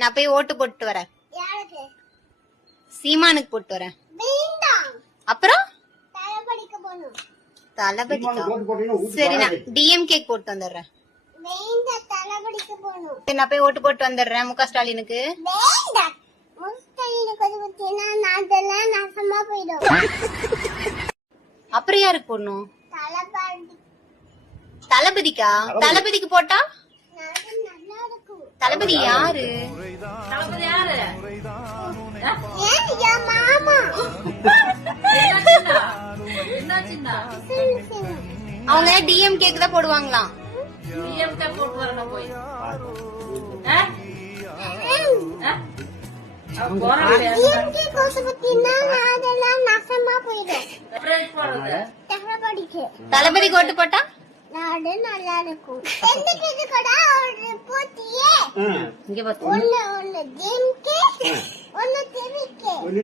நான் போய் ஓட்டு போட்டு வரேன். சீமானுக்கு போட்டு வரேன். அப்புறம் தளபதிக்கா? சரி நான் டிஎம்கே போட்டு வந்துடுறேன். நான் போய் ஓட்டு போட்டு வந்துடுறேன் முக ஸ்டாலினுக்கு. அப்புறம் யாருக்கு போடணும்? தளபதிக்கா? தளபதிக்கு போட்டா தளபதி யாரு? அவங்க டிஎம்கேக்கு தான் போடுவாங்களாம். தளபதி ஓட்டு போட்டா நாடு நல்லா இருக்கும். இங்க பாத்து